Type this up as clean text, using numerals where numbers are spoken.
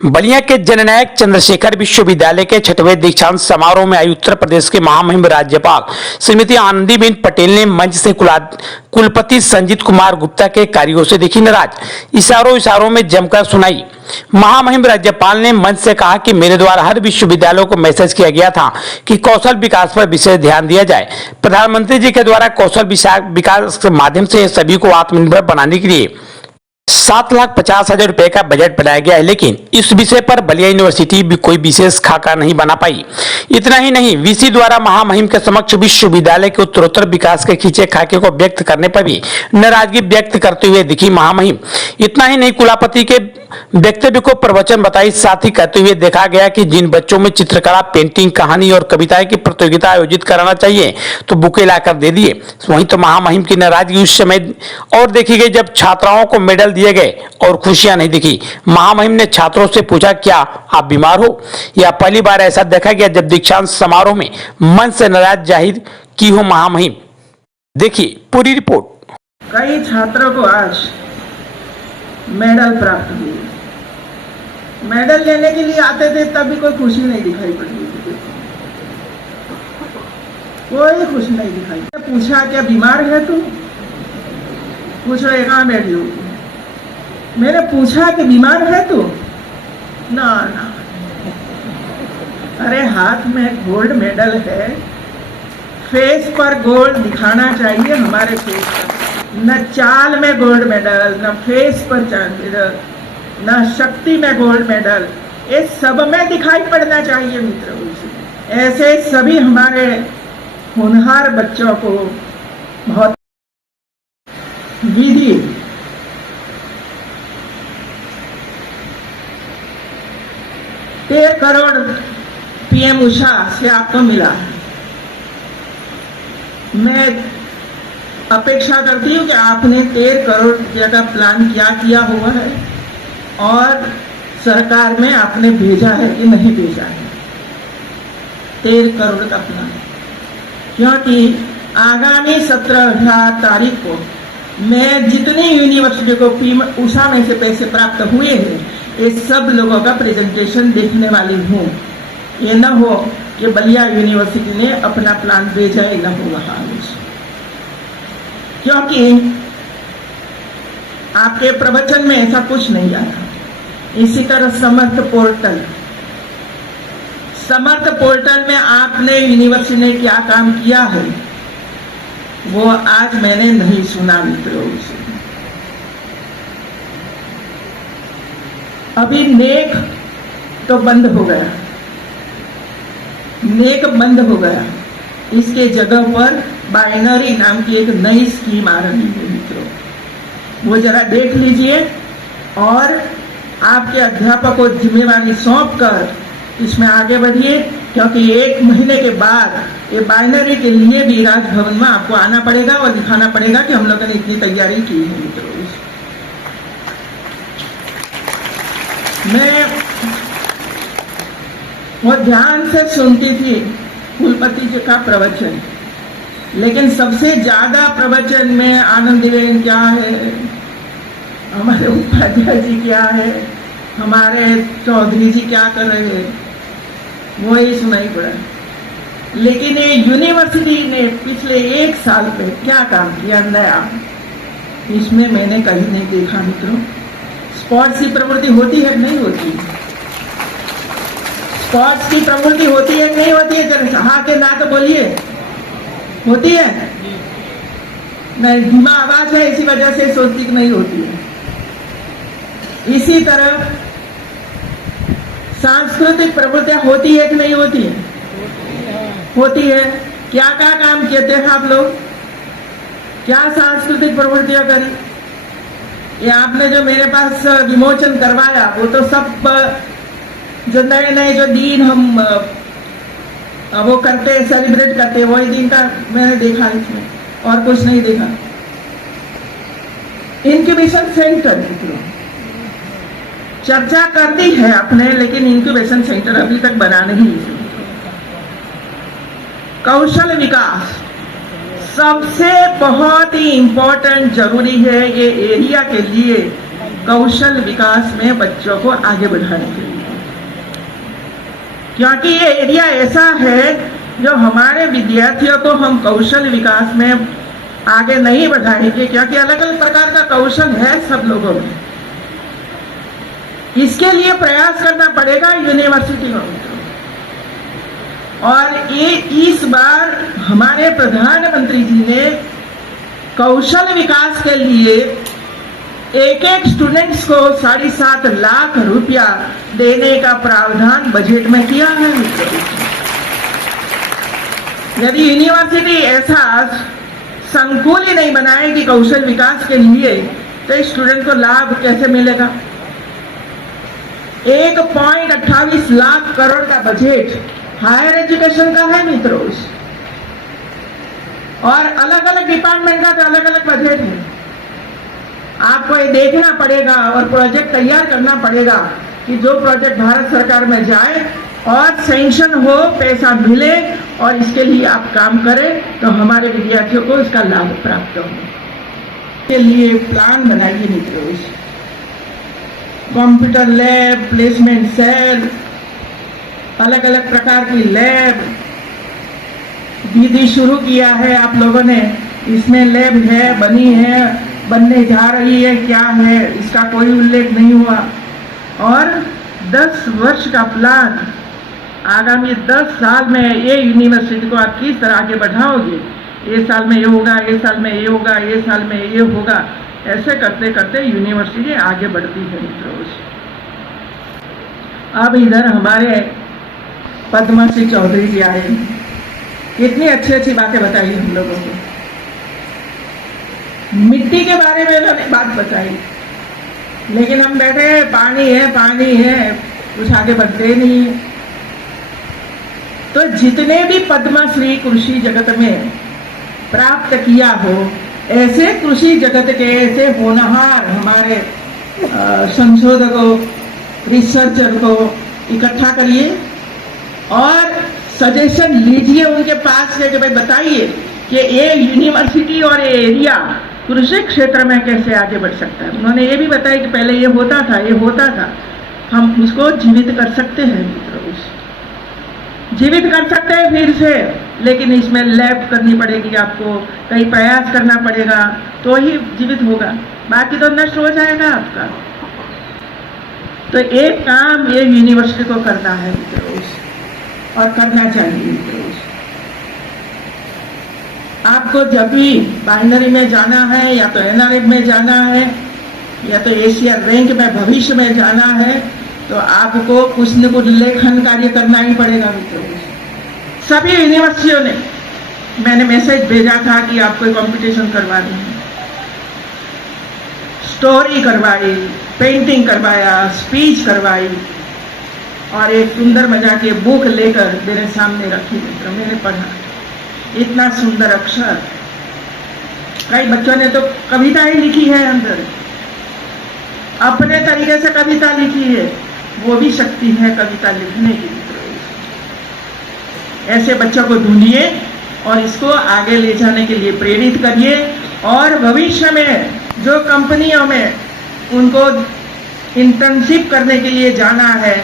बलिया के जननायक चंद्रशेखर विश्वविद्यालय के 6वें दीक्षांत समारोह में आई उत्तर प्रदेश के महामहिम राज्यपाल श्रीमती आनंदीबेन पटेल ने मंच से कुलपति संजीत कुमार गुप्ता के कार्यों से दिखी नाराज। इशारों में जमकर सुनाई। महामहिम राज्यपाल ने मंच से कहा कि मेरे द्वारा हर विश्वविद्यालयों को मैसेज किया गया था कि कौशल विकास पर विशेष ध्यान दिया जाए। प्रधानमंत्री जी के द्वारा कौशल विकास के माध्यम से सभी को आत्मनिर्भर बनाने के लिए 7,50,000 रुपए का बजट बनाया गया है, लेकिन इस विषय पर बलिया यूनिवर्सिटी भी कोई विशेष खाका नहीं बना पाई। इतना ही नहीं, वीसी द्वारा महामहिम के समक्ष विश्वविद्यालय के उत्तरोत्तर विकास के खींचे खाके को व्यक्त करने पर भी नाराजगी व्यक्त करते हुए दिखी महामहिम। इतना ही नहीं, कुलपति के वक्तव्य को प्रवचन बताई, साथ ही कहते हुए देखा गया कि जिन बच्चों में चित्रकला, पेंटिंग, कहानी और कविताएं की प्रतियोगिता आयोजित कराना चाहिए तो बुके लाकर दे दिए। वहीं तो महामहिम की नाराजगी उस समय और देखी गई जब छात्राओं को मेडल दिए गए और खुशियां नहीं दिखी। महामहिम ने छात्रों से पूछा, क्या आप बीमार हो? यह पहली बार ऐसा देखा गया जब दीक्षांत समारोह में मन से नाराज जाहिर की हो महामहिम। देखिए पूरी रिपोर्ट। कई छात्रों को आज मेडल प्राप्त हुए। मेडल लेने के लिए आते थे तब भी कोई खुशी नहीं दिखाई पड़ रही थी, कोई खुशी नहीं दिखाई। पूछा, क्या बीमार है तू? पूछो, कहाँ बैठी हो? मैंने पूछा कि बीमार है तू? ना। अरे हाथ में गोल्ड मेडल है, फेस पर गोल्ड दिखाना चाहिए हमारे फेस पर। न चाल में गोल्ड मेडल, न फेस पर मेडल, न शक्ति में गोल्ड मेडल, ये सब में दिखाई पड़ना चाहिए मित्रों। ऐसे सभी हमारे होनहार बच्चों को बहुत विधि 13 करोड़ पीएम उषा से आपको मिला है। मैं अपेक्षा करती हूँ कि आपने 13 करोड़ रुपया का प्लान किया हुआ है और सरकार में आपने भेजा है कि नहीं भेजा है 13 करोड़ का प्लान, क्योंकि आगामी 17 तारीख को मैं जितनी यूनिवर्सिटी को पीएम उषा में से पैसे प्राप्त हुए हैं ये सब लोगों का प्रेजेंटेशन देखने वाली हूँ। ये न हो कि बलिया यूनिवर्सिटी ने अपना प्लान भेजा है, न हो रहा है, क्योंकि आपके प्रवचन में ऐसा कुछ नहीं आया। इसी तरह समर्थ पोर्टल में आपने यूनिवर्सिटी ने क्या काम किया है वो आज मैंने नहीं सुना मित्रों से। अभी नेक तो बंद हो गया, इसके जगह पर बाइनरी नाम की एक नई स्कीम आ रही है मित्रों, वो जरा देख लीजिए और आपके अध्यापक को जिम्मेवारी सौंप कर इसमें आगे बढ़िए, क्योंकि 1 महीने के बाद ये बाइनरी के लिए भी राजभवन में आपको आना पड़ेगा और दिखाना पड़ेगा कि हम लोगों ने इतनी तैयारी की है मित्रों। मैं बहुत ध्यान से सुनती थी कुलपति जी का प्रवचन, लेकिन सबसे ज्यादा प्रवचन में आनंदीबेन क्या है, हमारे उपाध्याय जी क्या है, हमारे चौधरी जी क्या कर रहे हैं, वो ही सुनाई पड़ा। लेकिन ये यूनिवर्सिटी ने पिछले 1 साल में क्या काम किया नया, इसमें मैंने कहीं नहीं देखा मित्रों। स्पोर्ट्स की प्रवृत्ति होती है नहीं होती? स्पोर्ट्स की प्रवृत्ति होती है नहीं होती है? जरा हाँ के ना तो बोलिए, होती है? नहीं, धीमा आवाज है इसी वजह से सोचती कि नहीं होती है। इसी तरह सांस्कृतिक प्रवृत्तियां होती है कि नहीं होती है? होती है। क्या काम किए थे आप लोग? क्या सांस्कृतिक प्रवृत्तियां करी? ये आपने जो मेरे पास विमोचन करवाया वो तो सब जो नए जो दिन हम वो करते सेलिब्रेट करते वही दिन का मैंने देखा, इसमें और कुछ नहीं देखा। इंक्यूबेशन सेंटर चर्चा करती है अपने, लेकिन इंक्यूबेशन सेंटर अभी तक बना नहीं। कौशल विकास सबसे बहुत ही इंपॉर्टेंट जरूरी है ये एरिया के लिए, कौशल विकास में बच्चों को आगे बढ़ाने के लिए, क्योंकि ये एरिया ऐसा है जो हमारे विद्यार्थियों को हम कौशल विकास में आगे नहीं बढ़ाएंगे, क्योंकि अलग अलग प्रकार का कौशल है सब लोगों में। इसके लिए प्रयास करना पड़ेगा यूनिवर्सिटी में। और ये इस बार हमारे प्रधानमंत्री जी ने कौशल विकास के लिए एक एक स्टूडेंट्स को 7.5 लाख रुपया देने का प्रावधान बजट में किया है। यदि यूनिवर्सिटी ऐसा संकुल ही नहीं बनाएगी कौशल विकास के लिए, तो स्टूडेंट को लाभ कैसे मिलेगा? 1.28 लाख करोड़ का बजट हायर एजुकेशन का है मित्रों, और अलग अलग डिपार्टमेंट का तो अलग अलग बजट है। आपको ये देखना पड़ेगा और प्रोजेक्ट तैयार करना पड़ेगा कि जो प्रोजेक्ट भारत सरकार में जाए और सैंक्शन हो, पैसा मिले, और इसके लिए आप काम करें तो हमारे विद्यार्थियों को इसका लाभ प्राप्त हो। के लिए प्लान बनाइए मित्रों, कंप्यूटर लैब, प्लेसमेंट सेल, अलग अलग प्रकार की लैब विधि शुरू किया है आप लोगों ने। इसमें लैब है, बनी है, बनने जा रही है, क्या है इसका कोई उल्लेख नहीं हुआ। और 10 वर्ष का प्लान, आगामी 10 साल में ये यूनिवर्सिटी को आप किस तरह आगे बढ़ाओगे, ये साल में ये होगा, ये साल में ये होगा, ये साल में ये होगा, ऐसे करते करते यूनिवर्सिटी आगे बढ़ती है मित्रों। अब इधर हमारे पद्मा सिंह चौधरी जी आए, कितनी अच्छी अच्छी बातें बताई हम लोगों को। मिट्टी के बारे में उन्होंने बात बताई, लेकिन हम बैठे पानी है, कुछ आगे बढ़ते नहीं है। तो जितने भी पद्मश्री कृषि जगत में प्राप्त किया हो, ऐसे कृषि जगत के ऐसे होनहार हमारे संशोधकों, रिसर्चर को इकट्ठा करिए और सजेशन लीजिए उनके पास से कि भाई बताइए कि ये यूनिवर्सिटी और ये एरिया कृषि क्षेत्र में कैसे आगे बढ़ सकता है। उन्होंने ये भी बताया कि पहले ये होता था, हम उसको जीवित कर सकते हैं मित्रों, जीवित कर सकते हैं फिर से, लेकिन इसमें लैब करनी पड़ेगी, आपको कई प्रयास करना पड़ेगा तो ही जीवित होगा, बाकी तो नष्ट हो जाएगा आपका। तो एक काम ये यूनिवर्सिटी को करना है मित्रों, और करना चाहिए मित्रों। आपको जब भी बाइनरी में जाना है, या तो एनआरएफ में जाना है, या तो एशिया रैंक में भविष्य में जाना है, तो आपको कुछ न कुछ लेखन कार्य करना ही पड़ेगा मित्रों। सभी यूनिवर्सिटियों ने मैंने मैसेज भेजा था कि आपको कंपटीशन करवानी है, स्टोरी करवाई, पेंटिंग करवाया, स्पीच करवाई, और एक सुंदर मजा के बुक लेकर मेरे सामने रखी मित्र। मैंने पढ़ा, इतना सुंदर अक्षर, कई बच्चों ने तो कविताएं लिखी है अंदर, अपने तरीके से कविता लिखी है, वो भी शक्ति है कविता लिखने की। ऐसे बच्चों को ढूंढिए और इसको आगे ले जाने के लिए प्रेरित करिए, और भविष्य में जो कंपनियों में उनको इंटर्नशिप करने के लिए जाना है